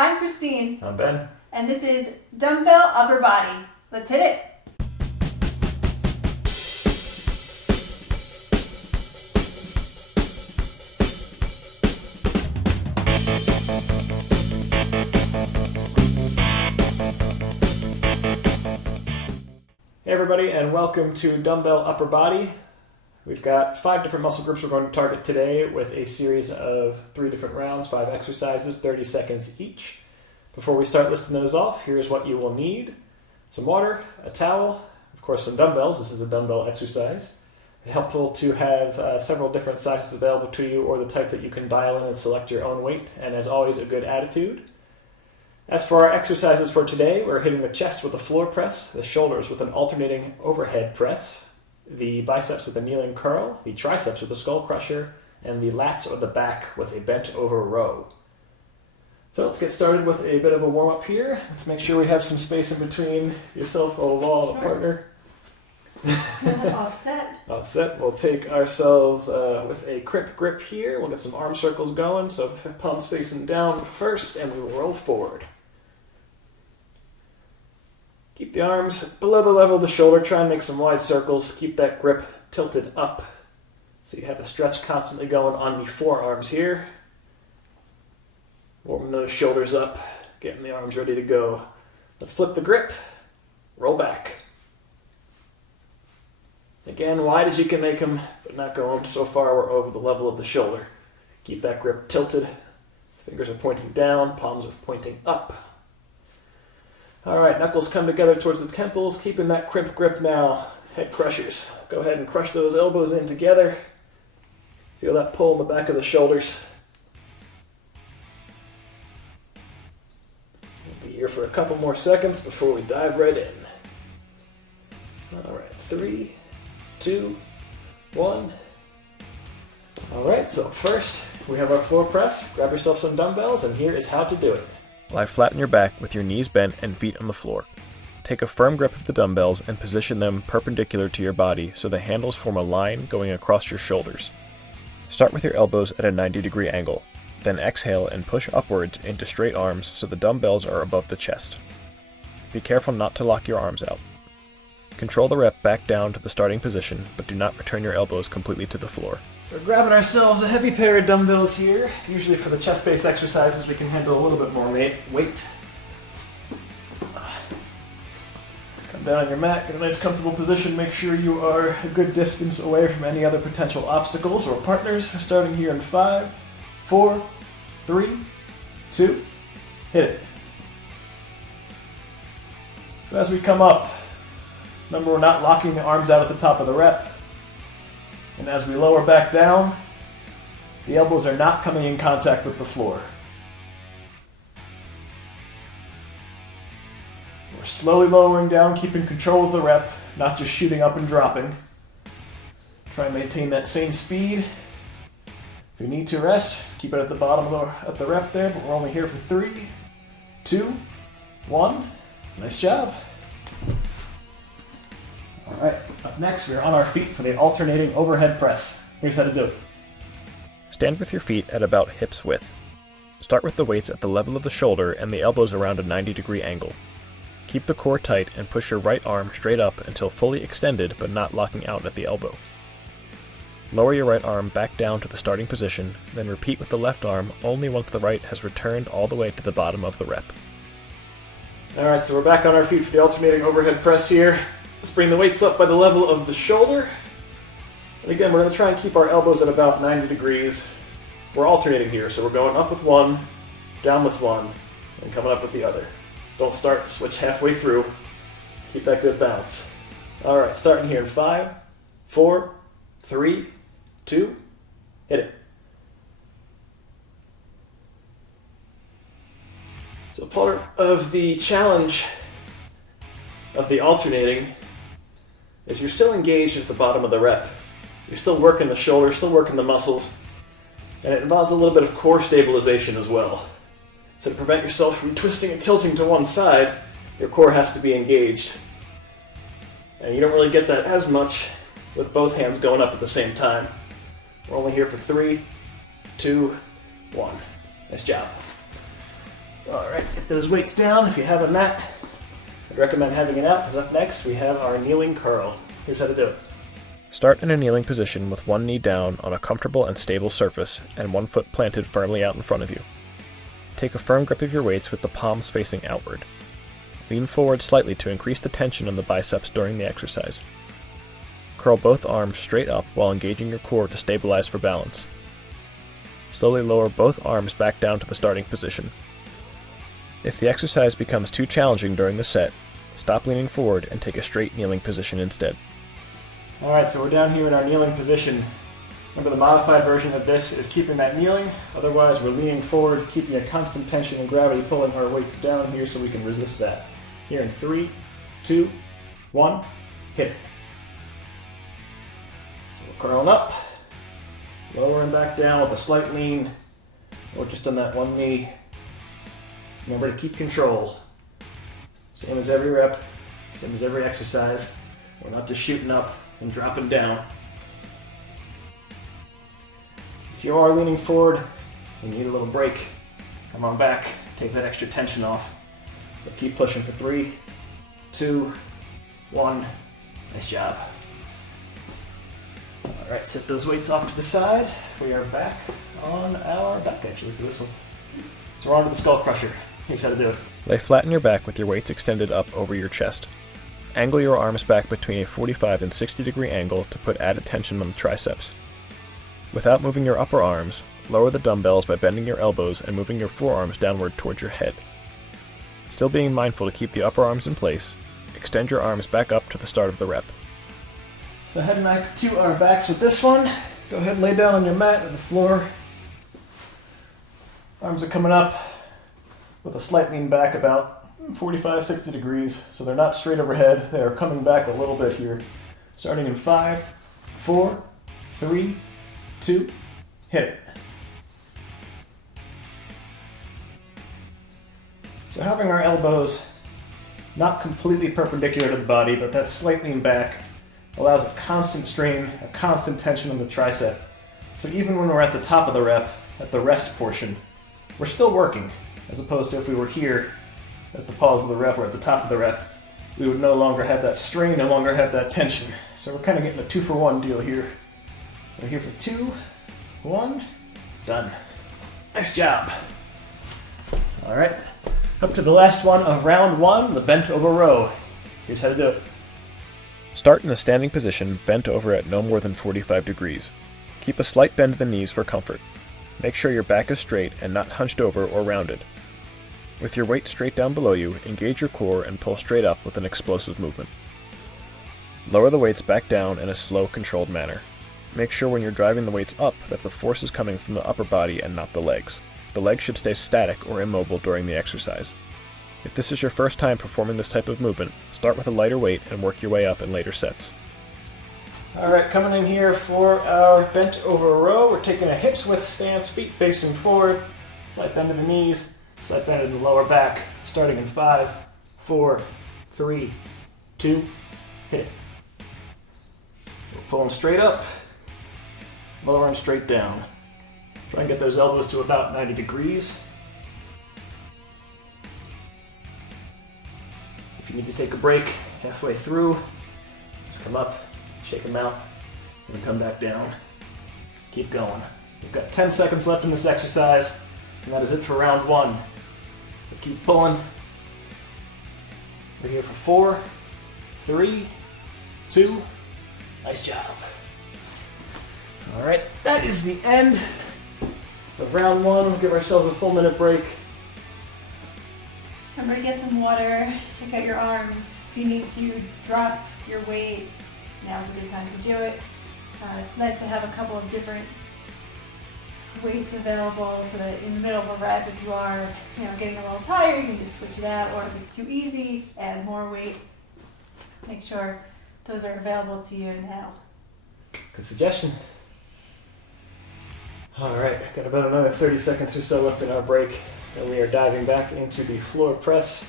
I'm Christine. I'm Ben. And this is Dumbbell Upper Body. Let's hit it. Hey everybody, and welcome to Dumbbell Upper Body. We've got 5 different muscle groups we're going to target today with a series of 3 different rounds, 5 exercises, 30 seconds each. Before we start listing those off, here's what you will need. Some water, a towel, of course some dumbbells. This is a dumbbell exercise. It's helpful to have several different sizes available to you, or the type that you can dial in and select your own weight, and as always, a good attitude. As for our exercises for today, we're hitting the chest with a floor press, the shoulders with an alternating overhead press, the biceps with a kneeling curl, the triceps with a skull crusher, and the lats or the back with a bent over row. So let's get started with a bit of a warm-up here. Let's make sure we have some space in between yourself, a wall, and a partner. Offset. We'll take ourselves with a crip grip here. We'll get some arm circles going, so palms facing down first, and we will roll forward. Keep the arms below the level of the shoulder. Try and make some wide circles. Keep that grip tilted up so you have a stretch constantly going on the forearms here. Warming those shoulders up, getting the arms ready to go. Let's flip the grip, roll back. Again, wide as you can make them, but not going so far we're over the level of the shoulder. Keep that grip tilted. Fingers are pointing down, palms are pointing up. Alright, knuckles come together towards the temples, keeping that crimp grip now. Head crushers. Go ahead and crush those elbows in together. Feel that pull in the back of the shoulders. We'll be here for a couple more seconds before we dive right in. Alright, 3, 2, 1. Alright, so first we have our floor press. Grab yourself some dumbbells, and here is how to do it. Lie flat on your back with your knees bent and feet on the floor. Take a firm grip of the dumbbells and position them perpendicular to your body so the handles form a line going across your shoulders. Start with your elbows at a 90-degree angle. Then exhale and push upwards into straight arms so the dumbbells are above the chest. Be careful not to lock your arms out. Control the rep back down to the starting position, but do not return your elbows completely to the floor. We're grabbing ourselves a heavy pair of dumbbells here. Usually for the chest-based exercises we can handle a little bit more weight. Come down on your mat, get a nice comfortable position. Make sure you are a good distance away from any other potential obstacles or partners. Starting here in 5, 4, 3, 2, hit it. So as we come up, remember we're not locking the arms out at the top of the rep. And as we lower back down, the elbows are not coming in contact with the floor. We're slowly lowering down, keeping control of the rep, not just shooting up and dropping. Try and maintain that same speed. If you need to rest, keep it at the bottom of the rep there, but we're only here for 3, 2, 1. Nice job. Alright, up next we're on our feet for the alternating overhead press. Here's how to do it. Stand with your feet at about hips width. Start with the weights at the level of the shoulder and the elbows around a 90-degree angle. Keep the core tight and push your right arm straight up until fully extended but not locking out at the elbow. Lower your right arm back down to the starting position, then repeat with the left arm only once the right has returned all the way to the bottom of the rep. Alright, so we're back on our feet for the alternating overhead press here. Let's bring the weights up by the level of the shoulder. And again, we're going to try and keep our elbows at about 90 degrees. We're alternating here, so we're going up with one, down with one, and coming up with the other. Don't start, switch halfway through. Keep that good balance. Alright, starting here in 5, 4, 3, 2, hit it. So part of the challenge of the alternating is you're still engaged at the bottom of the rep. You're still working the shoulder, still working the muscles, and it involves a little bit of core stabilization as well. So to prevent yourself from twisting and tilting to one side, your core has to be engaged. And you don't really get that as much with both hands going up at the same time. We're only here for 3, 2, 1. Nice job. Alright, get those weights down. If you have a mat, I'd recommend having it out, because up next we have our kneeling curl. Here's how to do it. Start in a kneeling position with one knee down on a comfortable and stable surface and one foot planted firmly out in front of you. Take a firm grip of your weights with the palms facing outward. Lean forward slightly to increase the tension on the biceps during the exercise. Curl both arms straight up while engaging your core to stabilize for balance. Slowly lower both arms back down to the starting position. If the exercise becomes too challenging during the set, stop leaning forward and take a straight kneeling position instead. Alright, so we're down here in our kneeling position. Remember, the modified version of this is keeping that kneeling, otherwise we're leaning forward, keeping a constant tension and gravity pulling our weights down here so we can resist that. Here in 3, 2, 1, hit it. So we're curling up, lowering back down with a slight lean, or just on that one knee. Remember to keep control. Same as every rep, same as every exercise. We're not just shooting up and dropping down. If you are leaning forward and you need a little break, come on back, take that extra tension off. But keep pushing for 3, 2, 1. Nice job. Alright, set those weights off to the side. We are back on our back actually for this one. So we're on to the skull crusher. Here's how to do it. Lay flat on your back with your weights extended up over your chest. Angle your arms back between a 45 and 60 degree angle to put added tension on the triceps. Without moving your upper arms, lower the dumbbells by bending your elbows and moving your forearms downward towards your head. Still being mindful to keep the upper arms in place, extend your arms back up to the start of the rep. So heading back to our backs with this one. Go ahead and lay down on your mat or the floor. Arms are coming up with a slight lean back about 45, 60 degrees, so they're not straight overhead. They are coming back a little bit here. Starting in 5, 4, 3, 2, hit it. So having our elbows not completely perpendicular to the body, but that slight lean back allows a constant strain, a constant tension on the tricep. So even when we're at the top of the rep, at the rest portion, we're still working, as opposed to if we were here at the pause of the rep or at the top of the rep, we would no longer have that strain, no longer have that tension. So we're kind of getting a 2-for-1 deal here. We're here for 2, 1, done. Nice job. All right, up to the last one of round 1, the bent over row. Here's how to do it. Start in a standing position, bent over at no more than 45 degrees. Keep a slight bend in the knees for comfort. Make sure your back is straight and not hunched over or rounded. With your weight straight down below you, engage your core and pull straight up with an explosive movement. Lower the weights back down in a slow, controlled manner. Make sure when you're driving the weights up that the force is coming from the upper body and not the legs. The legs should stay static or immobile during the exercise. If this is your first time performing this type of movement, start with a lighter weight and work your way up in later sets. Alright, coming in here for our bent over row. We're taking a hips width stance, feet facing forward, slight bend in the knees, slight bend in the lower back, starting in 5, 4, 3, 2, hit it. We're pulling straight up, lowering straight down. Try and get those elbows to about 90 degrees. If you need to take a break halfway through, just come up, shake them out, and come back down. Keep going. We've got 10 seconds left in this exercise, and that is it for round 1. So keep pulling. We're here for 4, 3, 2, nice job. All right, that is the end of round 1. We'll give ourselves a full minute break. Remember to get some water, check out your arms. If you need to drop your weight, now's a good time to do it. It's nice to have a couple of different weights available so that in the middle of a rep, if you are getting a little tired, you can just switch it out, or if it's too easy, add more weight. Make sure those are available to you now. Good suggestion. All right, got about another 30 seconds or so left in our break, and we are diving back into the floor press.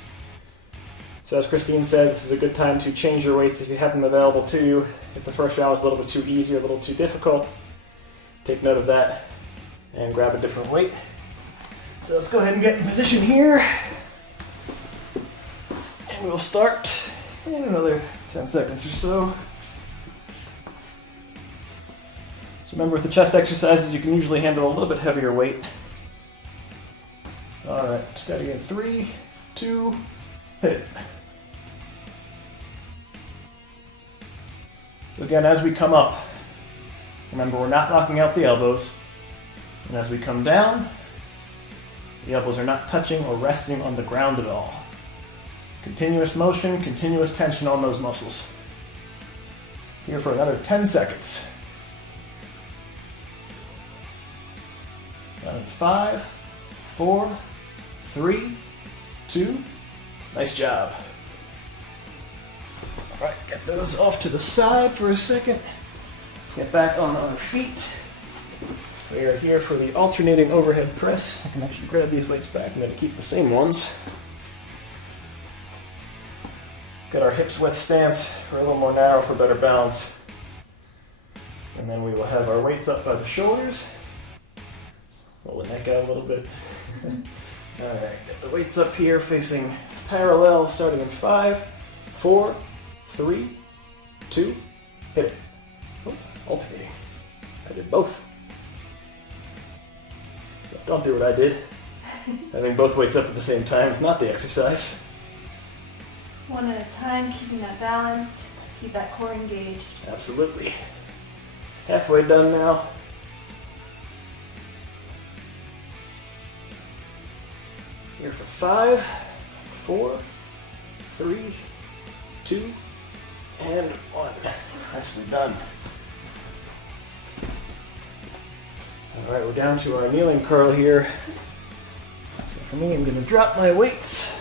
So as Christine said, this is a good time to change your weights if you have them available to you. If the first round was a little bit too easy or a little too difficult, take note of that and grab a different weight. So let's go ahead and get in position here. And we'll start in another 10 seconds or so. So remember, with the chest exercises, you can usually handle a little bit heavier weight. All right, just gotta get 3, 2, hit it. So again, as we come up, remember we're not knocking out the elbows. And as we come down, the elbows are not touching or resting on the ground at all. Continuous motion, continuous tension on those muscles. Here for another 10 seconds. And 5, 4, 3, 2, nice job. All right, get those off to the side for a second. Get back on our feet. We are here for the alternating overhead press. I can actually grab these weights back and then keep the same ones. Get our hips width stance. We're a little more narrow for better balance. And then we will have our weights up by the shoulders. Roll the neck out a little bit. All right, get the weights up here facing parallel, starting in 5, 4, 3, 2, hit it. Oh, alternating. I did both. So don't do what I did. Having both weights up at the same time is not the exercise. One at a time, keeping that balance, keep that core engaged. Absolutely. Halfway done now. Here for 5, 4, 3, 2, and 1. Nicely done. All right, we're down to our kneeling curl here. So for me, I'm going to drop my weights.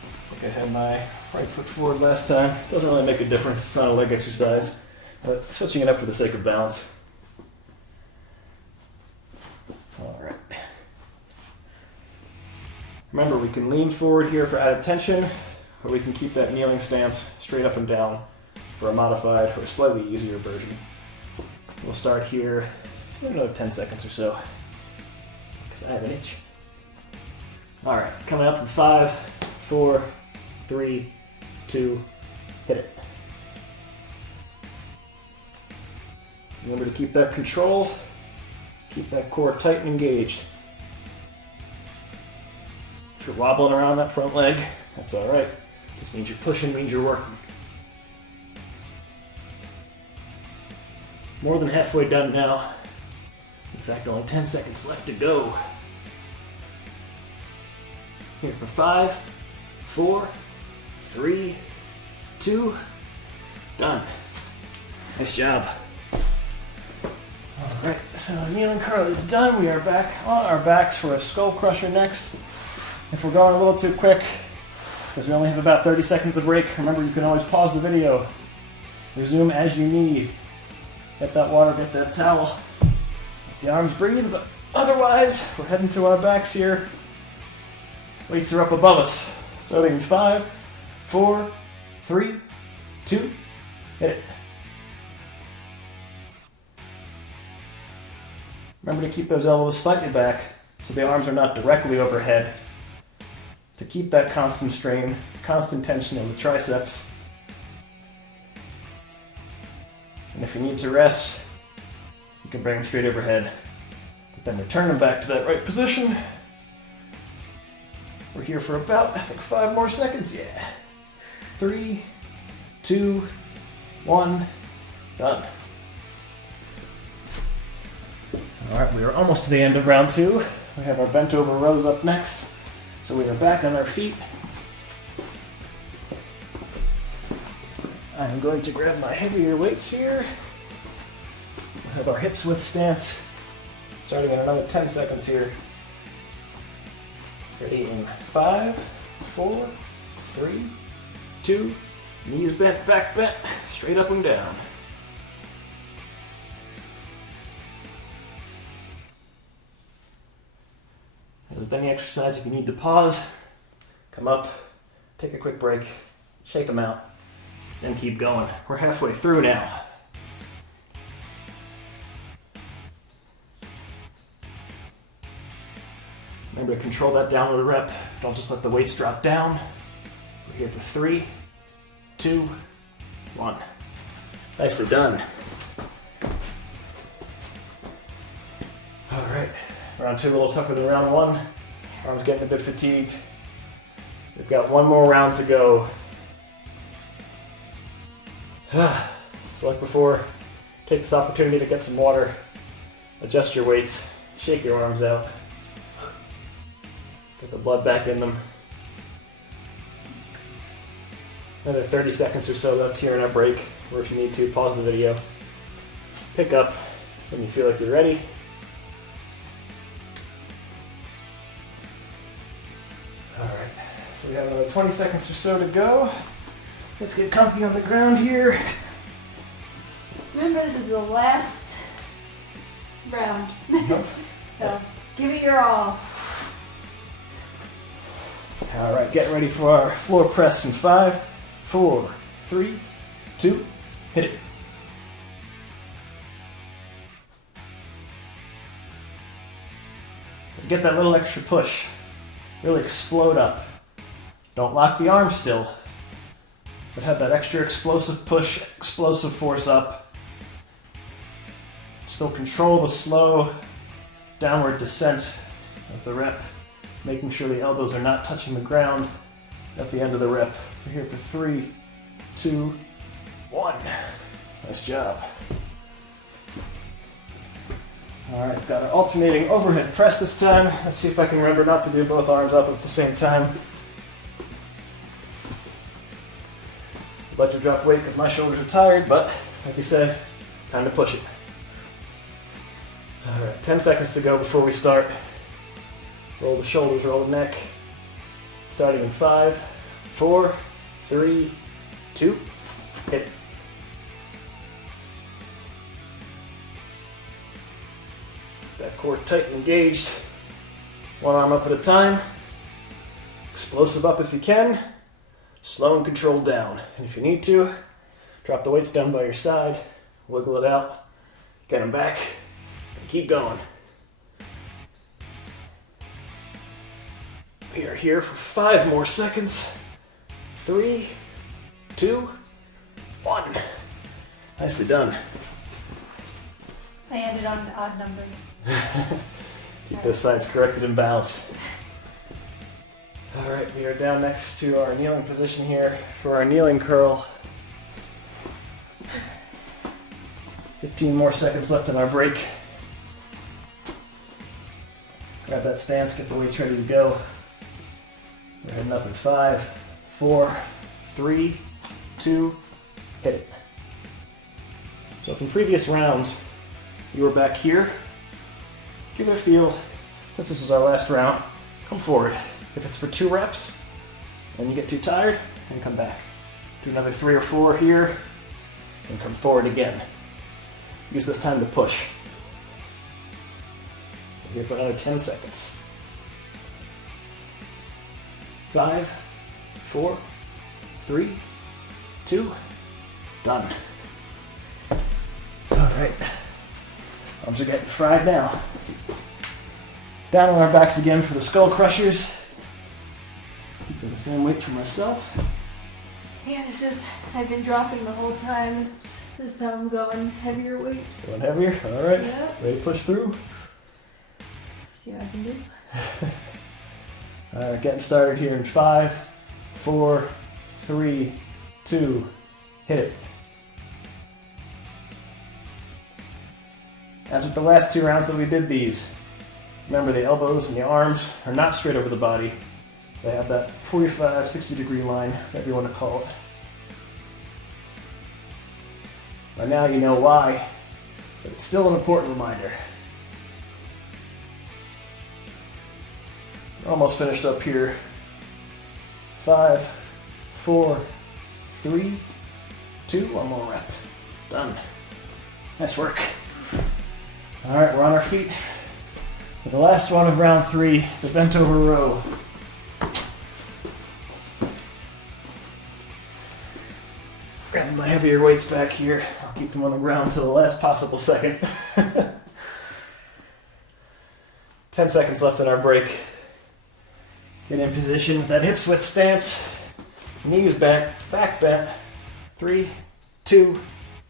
I think I had my right foot forward last time. Doesn't really make a difference. It's not a leg exercise, but switching it up for the sake of balance. All right. Remember, we can lean forward here for added tension, or we can keep that kneeling stance straight up and down for a modified or slightly easier version. We'll start here in another 10 seconds or so, because I have an itch. All right, coming up in 5, 4, 3, 2, hit it. Remember to keep that control, keep that core tight and engaged. If you're wobbling around that front leg, that's all right. Just means you're pushing, means you're working. More than halfway done now. In fact, only 10 seconds left to go. Here for 5, 4, 3, 2, done. Nice job. All right, so kneeling curl is done. We are back on our backs for a skull crusher next. If we're going a little too quick, because we only have about 30 seconds of break, remember you can always pause the video, resume as you need. Get that water, get that towel. Let the arms breathe, but otherwise, we're heading to our backs here. Weights are up above us. Starting in 5, 4, 3, 2, hit it. Remember to keep those elbows slightly back so the arms are not directly overhead. To keep that constant strain, constant tension in the triceps. And if you need to rest, you can bring them straight overhead. But then return them back to that right position. We're here for about, I think, 5 more seconds. Yeah. 3, 2, 1, done. All right, we are almost to the end of round 2. We have our bent over rows up next. So we are back on our feet. I'm going to grab my heavier weights here. We'll have our hips width stance, starting in another 10 seconds here. Ready in 5, 4, 3, 2, knees bent, back bent, straight up and down. With any exercise, if you need to pause, come up, take a quick break, shake them out, then keep going. We're halfway through now. Remember to control that downward rep. Don't just let the weights drop down. We're here for 3, 2, 1. Nicely done. All right, round 2 a little tougher than round 1. Arms getting a bit fatigued. We've got one more round to go. So like before, take this opportunity to get some water, adjust your weights, shake your arms out, get the blood back in them. Another 30 seconds or so left here in our break, or if you need to, pause the video. Pick up when you feel like you're ready. Alright, so we have another 20 seconds or so to go. Let's get comfy on the ground here. Remember, this is the last round. Nope. So give it your all. Alright, getting ready for our floor press in 5, 4, 3, 2, hit it. Get that little extra push. Really explode up. Don't lock the arm still, but have that extra explosive push, explosive force up. Still control the slow downward descent of the rep, making sure the elbows are not touching the ground at the end of the rep. We're here for 3, 2, 1. Nice job. All right, got our alternating overhead press this time. Let's see if I can remember not to do both arms up at the same time. I'd like to drop weight because my shoulders are tired, but like we said, time to push it. All right, 10 seconds to go before we start. Roll the shoulders, roll the neck. Starting in 5, 4, 3, 2, hit. That core tight and engaged. One arm up at a time. Explosive up if you can. Slow and controlled down. And if you need to, drop the weights down by your side. Wiggle it out. Get them back. And keep going. We are here for 5 more seconds. 3, 2, 1. Nicely done. I ended on an odd number. Keep those sides corrected and balanced. All right, we are down next to our kneeling position here for our kneeling curl. 15 more seconds left in our break. Grab that stance, get the weights ready to go. We're heading up in 5, 4, 3, 2, hit it. So from previous rounds, you were back here. Give it a feel. Since this is our last round, come forward. If it's for 2 reps and you get too tired, then come back. Do another 3 or 4 here, and come forward again. Use this time to push. We're here for another 10 seconds. 5, 4, 3, 2, done. All right. Arms are getting fried now. Down on our backs again for the skull crushers. Keeping the same weight for myself. Yeah, I've been dropping the whole time. This time I'm going heavier weight. Going heavier? All right. Yep. Ready to push through? See what I can do. All right, getting started here in 5, 4, 3, 2, hit it. As with the last 2 rounds that we did these, remember the elbows and the arms are not straight over the body. They have that 45, 60 degree line, whatever you want to call it. By now you know why, but it's still an important reminder. We're almost finished up here. 5, 4, 3, 2, one more rep. Done. Nice work. All right, we're on our feet for the last one of round 3, the bent over row. Grab my heavier weights back here. I'll keep them on the ground till the last possible second. 10 seconds left in our break. Get in position with that hips width stance. Knees back, back bent. 3, 2,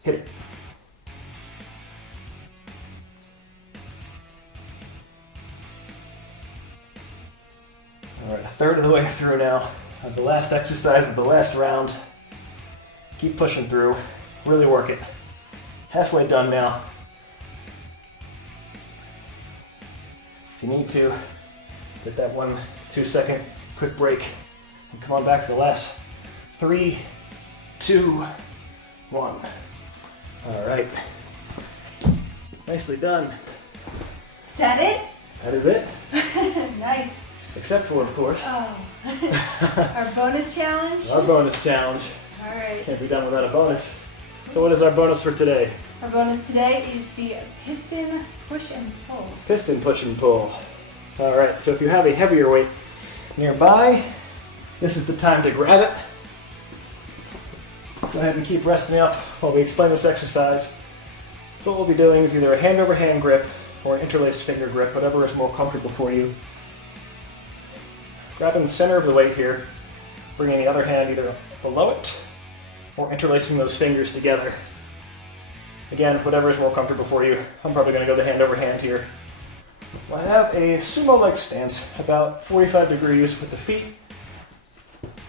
hit it. All right, a third of the way through now of the last exercise of the last round. Keep pushing through, really work it. Halfway done now. If you need to, get that 1-2 second quick break and come on back for the last 3, 2, 1. All right. Nicely done. Is that it? That is it. Nice. Except for, of course, Oh. Our bonus challenge? our bonus challenge. All right. Can't be done without a bonus. So what is our bonus for today? Our bonus today is the piston push and pull. Piston push and pull. All right, so if you have a heavier weight nearby, this is the time to grab it. Go ahead and keep resting up while we explain this exercise. So what we'll be doing is either a hand over hand grip or an interlaced finger grip, whatever is more comfortable for you. Grabbing the center of the weight here, bringing the other hand either below it or interlacing those fingers together. Again, whatever is more comfortable for you. I'm probably going to go the hand over hand here. I have a sumo-like stance, about 45 degrees with the feet,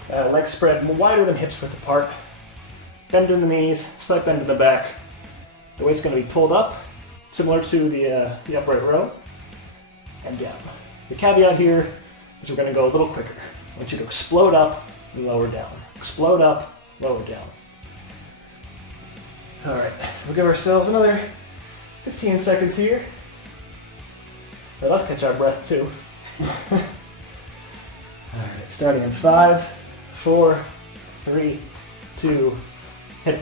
legs spread wider than hips width apart. Bend in the knees, slight bend in the back. The weight's going to be pulled up, similar to the upright row, and down. The caveat here is we're going to go a little quicker. I want you to explode up and lower down. Explode up, lower down. All right, so we'll give ourselves another 15 seconds here. Let us catch our breath too. All right, starting in 5, 4, 3, 2, hit it.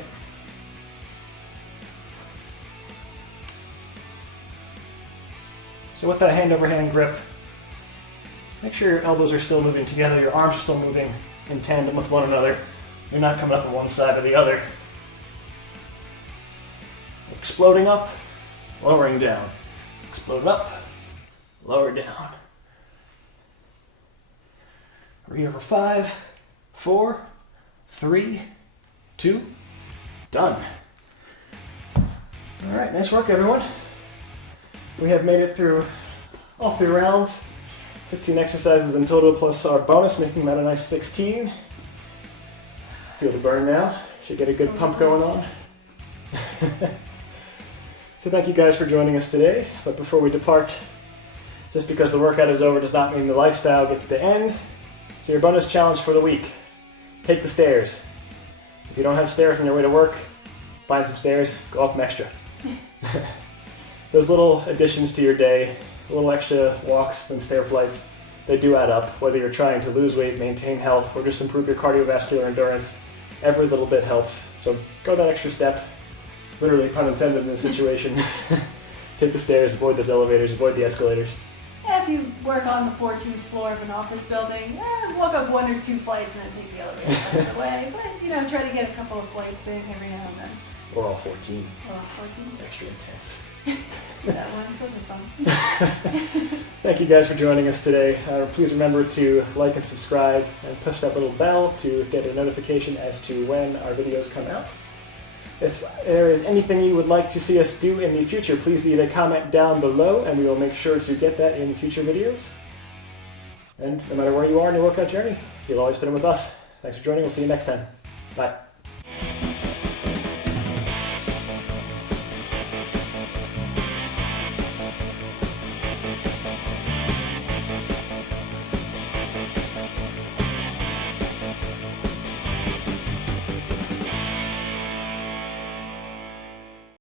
So with that hand over hand grip, make sure your elbows are still moving together, your arms are still moving in tandem with one another. You're not coming up on one side or the other. Exploding up, lowering down. Explode up, lower down. We're here for 5, 4, 3, 2, done. All right, nice work, everyone. We have made it through all 3 rounds. 15 exercises in total plus our bonus, making that a nice 16. Feel the burn now. Should get a good pump going on. So thank you guys for joining us today. But before we depart, just because the workout is over does not mean the lifestyle gets to end. So your bonus challenge for the week, take the stairs. If you don't have stairs on your way to work, find some stairs, go up an extra. Those little additions to your day, little extra walks and stair flights, they do add up. Whether you're trying to lose weight, maintain health, or just improve your cardiovascular endurance, every little bit helps. So go that extra step, literally pun intended in this situation. Hit the stairs, avoid those elevators, avoid the escalators. Yeah, if you work on the 14th floor of an office building, walk up 1 or 2 flights and then take the elevator the rest of the way. But, try to get a couple of flights in every now and then. Or all 14. Or all 14. Extra intense. That one's really fun. Thank you guys for joining us today. Please remember to like and subscribe and push that little bell to get a notification as to when our videos come out. If there is anything you would like to see us do in the future, please leave a comment down below and we will make sure to get that in future videos. And no matter where you are in your workout journey, you'll always fit in with us. Thanks for joining. We'll see you next time. Bye.